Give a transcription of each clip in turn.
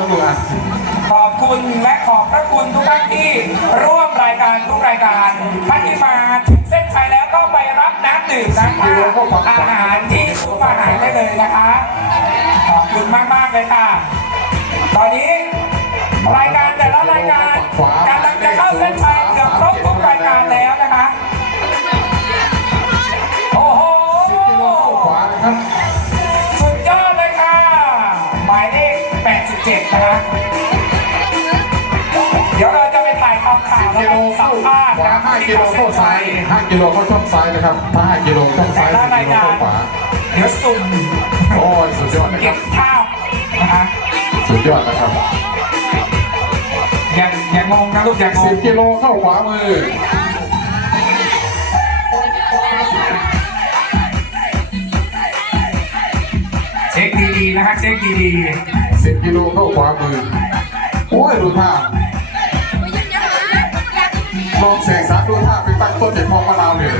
ลูอะขอบคุณและขอบพระคุณทุกท่านที่ร่วมรายการทุกรายการท่านที่มาถึงเส้นชัยแล้วก็ไปรับน้ำดื่มน้ำท่าอาหารที่ซุ้มอาหารได้เลยนะคะ ขอบคุณมากมากเลยค่ะ ตอนนี้รายการแต่ละรายการกำลังจะเข้าเส้นชัย นะคะเดี๋ยวเราจะไปถ่ายทำข่าวแล้วกิก็โลสัเข้ามภาษณ์ขวานะห้ากิโลเข้าซ้ายห้ากิโลเข้าช่องซ้ายนะครับถ้าห้ากิโลช่องซ้าแต่ยละสิบรายกิโลกาเข้าขวาเดี๋ยวสุ่มโอ้ยสุดยอดนะคเก็รับบภาพนะคะสุดยอดนะครับอย่างอย่างงงนะลูกอย่างงสิงบกิโลเข้าขวามือเช็คดีๆนะคะเช็คดีๆ สิบกิโลเข้าขวามือ โอ้ยดูท่าลองเสกสารดูท่าไปตั้งต้นเด็ดพองมะนาวเลย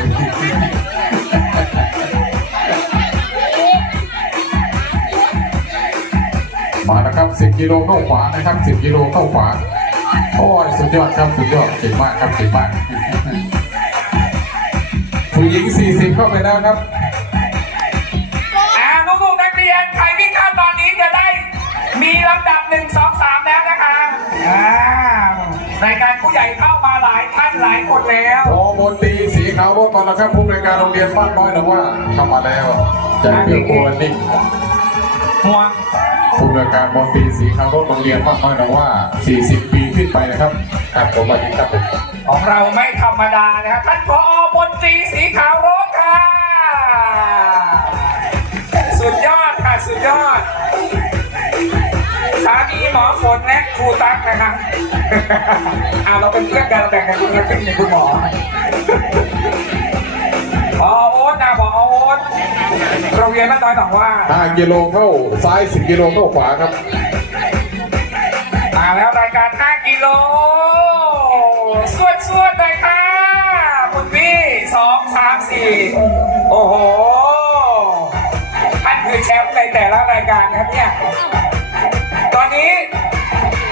มาแล้วครับสิบกิโลเข้าขวานะครับสิบกิโลเข้าขวา โอ้ยสุดยอดครับสุดยอดเก่งมากครับเก่งมากผู้หญิงสี่สิบเข้าไปแล้วครับ หญ่เข้ามาหลายท่านหลายคนแล้วโอมนตรีสีขาวรถมาแล้วครับผู้บริการโรงเรียนบ้านน้อยหรือว่าเข้ามาแล้วจากเรื่องโอลันนิ่งห่วงผู้บริการมนตรีสีขาวรถโรงเรียนบ้านน้อยหรือว่า 40 ปีขึ้นไปนะครับครับผมมาดีครับผมของเราไม่ธรรมดานะครับท่านผอมนตรีสีขาวรถค่ะสุดยอดค่ะสุดยอด สามีหมอฝนและครูตั๊กนะครับเอาเราเป็นเพื่อนกันเราแบ่งกันคนละครึ่งหนึ่งคุณหมอพอโอ๊ตนะพอโอ๊ตโรงเรียนบ้านน้อยหนองว่า5กิโลเข้าซ้าย10กิโลเข้าขวาครับมาแล้วรายการ 5 กิโล สวดสวดๆเลยค่ะคุณพี่สองสามสี่โอ้โหท่านคือแชมป์ในแต่ละรายการนะครับเนี่ยตอ นี้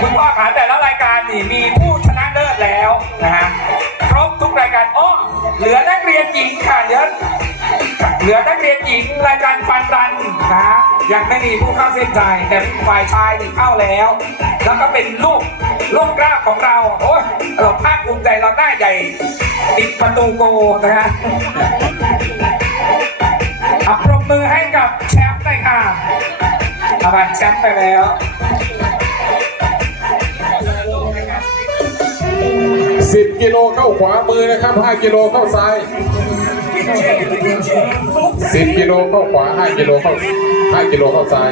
คุณพ่อขาแต่ละรายการนี่มีผู้ชนะเลิศแล้วนะฮะครบทุกรายการอ้อเหลือนักเรียนหญิงค่ะเหลือเหลือนักเรียนหญิงรายการฟันรันนะฮะยังไม่มีผู้เข้าเส้นใจแต่ฝ่ายชายนี่เข้าแล้ว แล้วก็เป็นลูกลูกกล้าของเราโอ้ยเราภาคภูมิใจเราหน้าใหญ่ติดประตูโกนะฮะอัปรบมือให้กับแชมป์หน่อยค่ะเอาไปแชมป์ไปแล้ว 10 กิโลเข้าขวามือนะครับ 5 กิโลเข้าซ้าย 10 กิโลเข้าขวา 5 กิโลเข้า5กิโลเข้าซ้าย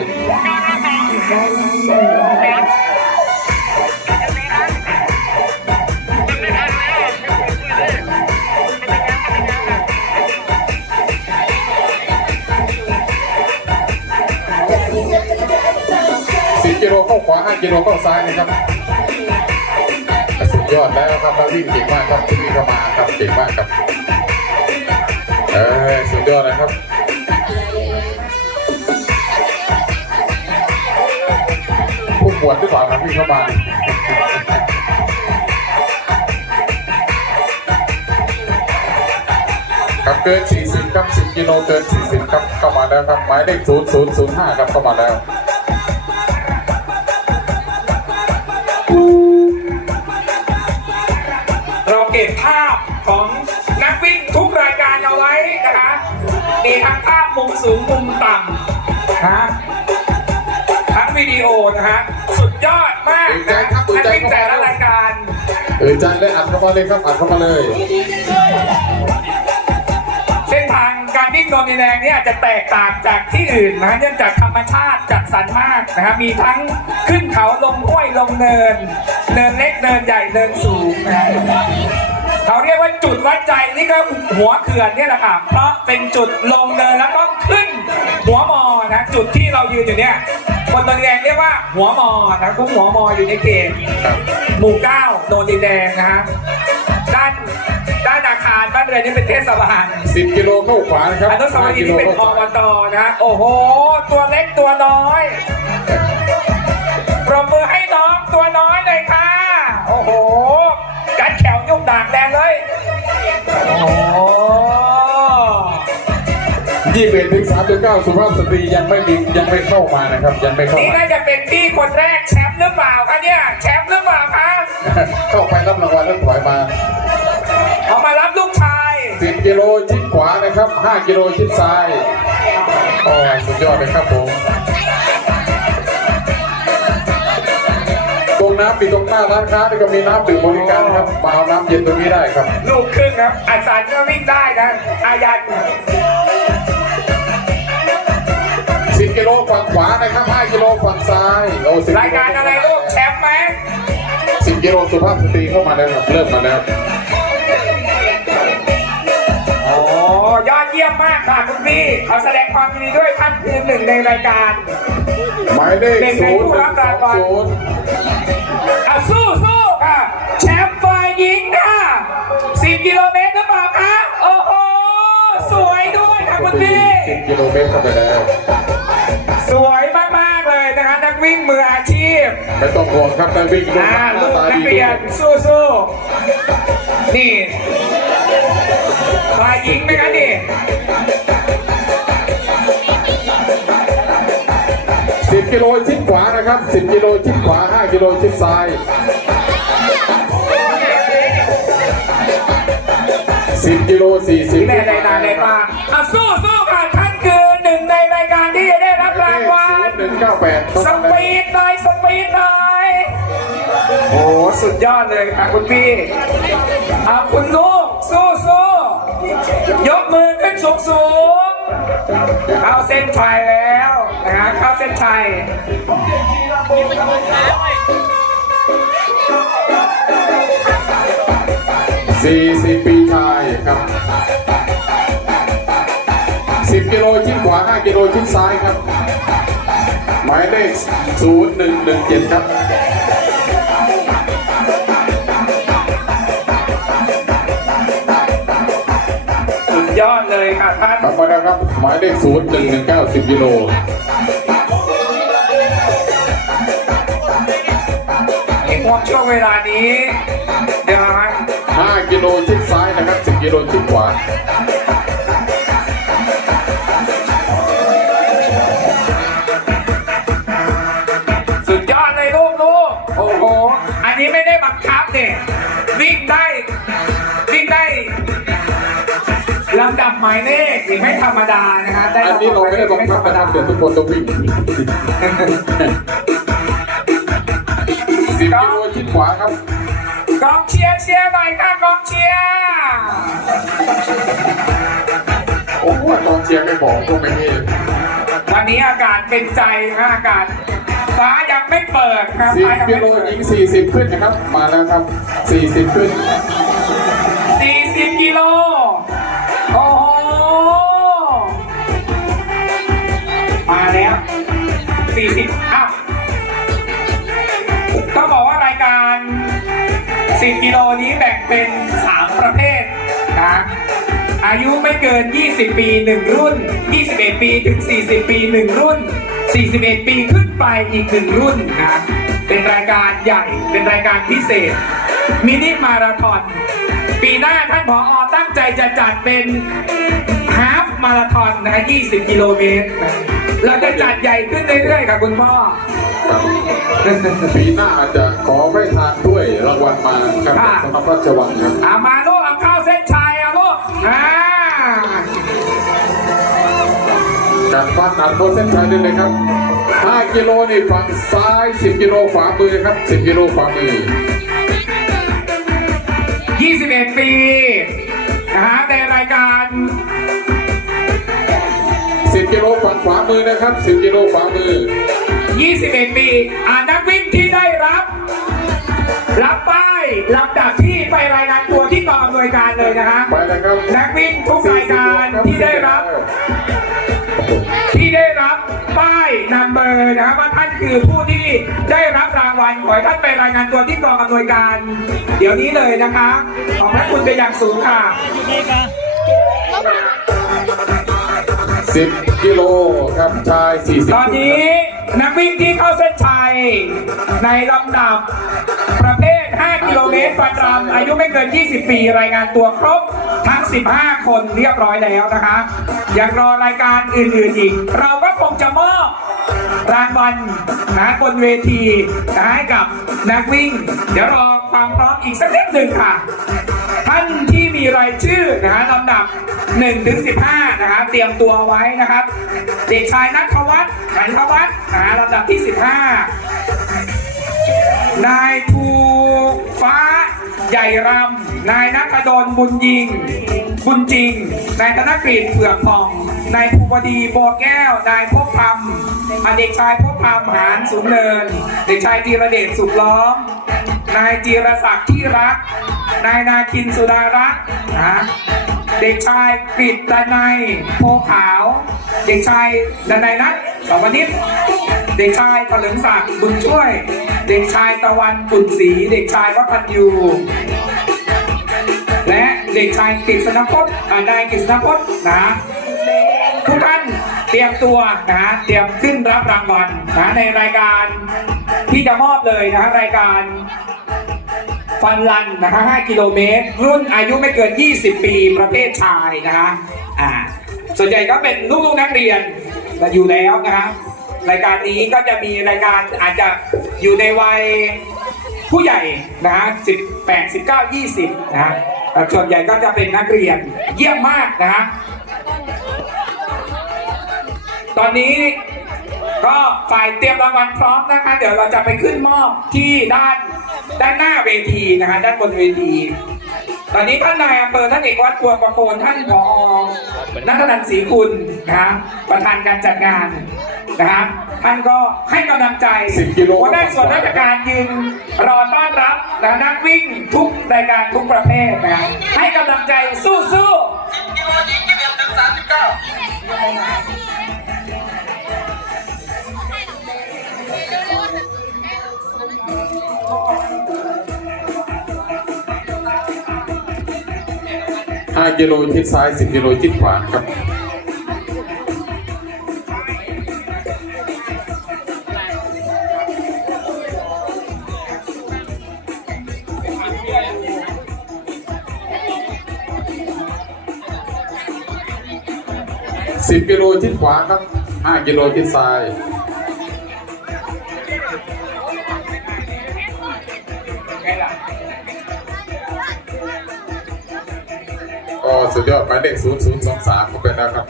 10กิโลเข้าขวา5กิโลเข้าซ้ายนะครับ ยอดแล้วครับเราวิ่งเก่งมากครับวิ่งเข้ามาครับเก่งมากครับเออสุดยอดนะครับพูดปวดหรือเปล่าครับวิ่งเข้ามาครับเกิน 40 ครับ 10กิโลเกิน 40 ครับ เข้ามาแล้วครับ หมายเลข 0005 ครับ เข้ามาแล้ว ภาพของนักวิ่งทุกรายการเอาไว้นะคะมีทั้งภาพมุมสูงมุมต่ำนะทั้งวิดีโอนะฮะสุดยอดมากนะครับนักวิ่งแต่ละรายการเออใจเลยอัดเข้ามาเลยครับอัดเข้ามาเลย เส้นทางการวิ่งโดนดินแดงเนี่ยอาจจะแตกต่างจากที่อื่นนะเนื่องจากธรรมชาติจัดสรรมากนะครับมีทั้งขึ้นเขาลงห้วยลงเนิน เนินเล็กเนินใหญ่เนินสูงนะ เขาเรียกว่าจุดวัดใจนี่ก็หัวเขื่อนเนี่ยแหละค่ะเพราะเป็นจุดลงเนินแล้วก็ขึ้น หัวมอนะจุดที่เรายืนอยู่เนี่ยคนโดนดินแดงเรียกว่าหัวมอนะคุ้มหัวมออยู่ในเขตครับหมู่เก้าโดนดินแดงนะฮะด้านด้านอาคารบ้านเรือนนี่เป็นเทศบาล10กิโลเข้าขวานะครับอนุสาวรีย์นี่เป็น5อบตนะฮะโอ้โห ตัวเล็กตัวน้อยปรบมือให้ งเลยยี่เป็นถึงสามจุดเก้าสุภาพสตรียังไม่มียังไม่เข้ามานะครับ ยังไม่เข้านี่น่าจะเป็นพี่คนแรกแชมป์หรือเปล่าคะเนี่ยแชมป์หรือเปล่าคะเข้าไปรับรางวัลแล้วถอยมาเอามารับลูกชายสิบกิโลชิดขวานะครับห้ากิโลชิดซ้ายโอ้สุดยอดเลยครับผม งน้ำมีตรงหน้าร้านค้านี่ก็มีน้ำดื่มบริการครับมาเอาน้ำเย็นตรงนี้ได้ครับ ลูกครึ่งครับอาสารก็วิ่งได้นะอายัน10กิโลฝั่งขวานะครับ5กิโลฝั่งซ้ายโอ้10รายการอะไรลูกแชมป์ไหม10กิโลสุภาพสตรีเข้ามาแล้วครับเริ่มมาแล้วโอ้ยอดเยี่ยมมากค่ะคุณพี่ขอแสดงความยินดีด้วยท่านคือหนึ่งในรายการหมายเลขเด็กในศูนย์ผู้หนึ่รังบสราองวัลศูนย์อะ สู้สู้ค่ะ แชมป์ฝ่ายหญิงค่ะ10กิโลเมตรหรือเปล่าคะโอ้โห สวยด้วยค่ะคุณพี่สิบกิโลเมตรเข้าไปแล้ว สวยมากๆเลยนะคะนักวิ่งมืออาชีพ ไม่ต้องห่วงครับนักวิ่งลูกอ่าหลูน้ากตานักดีเรียนสู้สู้นี่ฝ่ายหญิงไหมคะนี่ สิบกิโลชิดขวานะครับสิบกิโลชิดขวาห้ากิโลชิดซ้ายสิบกิโลสี่สิบแน่ในนาในปาอะสู้สู้ค่ะท่านคือหนึ่งในรายการที่จะได้รับรางวัลหนึ่งเก้าแปดสปีดหน่อยสปีดหน่อยโอ้สุดยอดเลยค่ะคุณพี่เอาคุณลูกสู้สู้ยกมือขึ้นสูงสูงเข้าเส้นชัยแล้ว นะฮะเข้าเส้นชัยสี่สิบปีชายครับสิบกิโลชิดขวาห้ากิโลชิดซ้ายครับ หมายเลขศูนย์หนึ่งหนึ่งเจ็ดครับสุดยอดเลยค่ะท่านกลับมาแล้วครับ หมายเลขศูนย์หนึ่งหนึ่งเก้าสิบกิโล ในห่วงช่วงเวลานี้ เดี๋ยวมาห้ากิโลชิดซ้ายนะครับสิบกิโลชิดขวาสุดยอดเลยลูกลูกโอ้โห อันนี้ไม่ได้บังคับเนี่ยวิ่งได้วิ่งได้ลำดับหมายเลขนี่ไม่ธรรมดานะฮะได้อันนี้เราไม่ได้บังคับนะครับเดี๋ยวทุกคนต้องวิ่ง สิบกิโลชิดขวาครับ กองเชียร์เชียร์หน่อยค่ะกองเชียร์โอ้โหตอนเชียร์ไม่บอกก็ไม่เห็นวันนี้อากาศเป็นใจนะอากาศฟ้ายังไม่เปิดครับสิบฟ้ายังกิไม่โลเปิดยิงสี่สิบขึ้นนะครับ มาแล้วครับสี่สิบขึ้น 40กิโล 10 กิโลนี้แบ่งเป็น 3 ประเภทนะอายุไม่เกิน 20 ปี 1 รุ่น 21 ปีถึง 40 ปี 1 รุ่น 41 ปีขึ้นไปอีก 1 รุ่นนะ เป็นรายการใหญ่ เป็นรายการพิเศษ มินิมาราธอน ปีหน้าท่านผออตั้งใจจะจัดเป็นฮาฟมาราธอนนะฮะ20 กิโลเมตร เราจะจัดใหญ่ขึ้นเรื่อยๆกับคุณพ่อ ปีหน้าจะขอไม่ทานด้วยรางวัลมาครับค่ะสำหรับราชวังครับอามาลูกเอาเข้าเส้นชัยเอาลูกอ่าการฟาดนัดโคเส้นชัยได้เลยครับ 5 กิโลนี่ฝั่งซ้าย 10 กิโลขวามือครับ 10 กิโลขวามือ 21 ปี กิโลฝั่งขวามือนะครับ 10 กิโลขวามือ 21 ปีอ่านักวิ่งที่ได้รับ รับป้ายลำดับที่ไปรายงานตัวที่กองอำนวยการเลยนะฮะไปแล้วครับนักวิ่งทุกรายการที่ได้รับ ที่ได้รับป้ายนัมเบอร์นะครับว่าท่านคือผู้ที่ได้รับรางวัลขอให้ท่านไปรายงานตัวที่กองอำนวยการ เดี๋ยวนี้เลยนะคะ ขอบพระคุณเป็นอย่างสูงค่ะ 10 กิโลครับชาย 40ตอนนี้นักวิ่งที่เข้าเส้นชัย ในลำดับประเภท 5 กิโลเมตรประจำอายุไม่เกิน 20 ปี รายงานตัวครบทั้ง 15 คนเรียบร้อยแล้วนะคะ ยังรอรายการอื่นๆอีก เราก็คงจะมอบ รางวัลนะบนเวทีนะให้กับนักวิ่ง เดี๋ยวรอความพร้อมอีกสักนิดหนึ่งค่ะ ท่านที่มีรายชื่อนะฮะลำดับ1ถึง15นะฮะเตรียมตัวไว้นะครับ เด็กชายนัทวัฒน์ขันทวัฒน์นะฮะลำดับที่ 15 นายภูฟ้าใหญ่รำ นายนัทดลบุญยิง บุญจริง นายธนกฤษเผือกผ่อง นายภูวดีบัวแก้ว นายพบพร อะเด็กชายพบพรรมหานสูงเนิน เด็กชายจีรเดชสุขล้อม นายจีรศักดิ์ที่รัก นายนาคินสุดารักษ์นะเด็กชายกฤษดนัยโพขาว เด็กชายดนัยนัทสวนิชเด็กชายถลิงศักดิ์บุญช่วย เด็กชายตะวันปุ่นศรีเด็กชายวัฒนยูและเด็กชายกฤษณพจน์อ่านายกฤษณพจน์นะ ทุกท่านเตรียมตัวนะฮะเตรียมขึ้นรับรางวัลนะในรายการที่จะมอบเลยนะฮะรายการฟันลันนะฮะ5กิโลเมตร รุ่นอายุไม่เกิน 20 ปีประเภทชายนะฮะอ่าส่วนใหญ่ก็เป็นลูกๆนักเรียนอยู่แล้วนะครับรายการนี้ก็จะมีรายการอาจจะอยู่ในวัยผู้ใหญ่นะฮะ18 19 20นะฮะแต่ส่วนใหญ่ก็จะเป็นนักเรียนเยี่ยมมากนะฮะ ตอนนี้ก็ฝ่ายเตรียมรางวัลพร้อมนะคะ เดี๋ยวเราจะไปขึ้นมอบที่ด้านด้านหน้าเวทีนะคะ ด้านบนเวที ตอนนี้ท่านนายอำเภอท่านเอกวัดพวงประโคนท่านผอนัทนันท์ศรีคุณนะประธานการจัดงานนะครับท่านก็ให้กำลังใจ10กิโล ว่าได้ส่วนราชการยืนรอต้อนรับนะนักวิ่งทุกรายการทุกประเภทนะให้กำลังใจสู้ๆกิโลยิงยี่สิบเอ็ดถึงสามสิบเก้า 5กิโลชิดซ้าย 10 กิโลชิดขวานะครับ 10 กิโลชิดขวาครับ 5 กิโลชิดซ้าย สุดยอดหมายเลข0023ก็เป็นแล้วครับ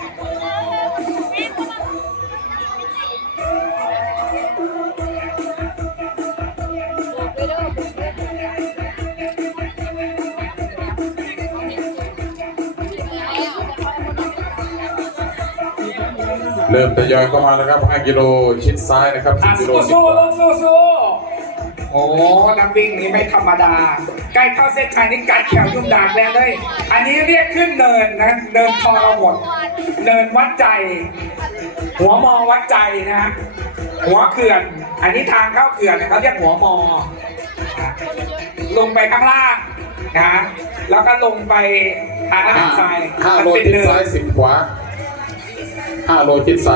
เริ่มทยอยเข้ามาแล้วครับ 5 กิโลชิดซ้ายนะครับ10กิโลสู้ชิดขวาลูกสู้สู้ โอ้นักวิ่งนี่ไม่ธรรมดา ใกล้เข้าเส้นชัยนี่กัดแขวยุ่งดากแล้วเลย อันนี้เรียกขึ้นเนินนะ เนินทรหดเนินวัดใจ หัวมอวัดใจนะฮะหัวเขื่อน อันนี้ทางเข้าเขื่อนเนี่ยเขาเรียกหัวมอนะลงไปข้างล่างนะ แล้วก็ลงไปทางอาหารทรายห้ามันโลเป็นชิดเนิซ้ายนสิบขวาห้าโลชิดซ้าย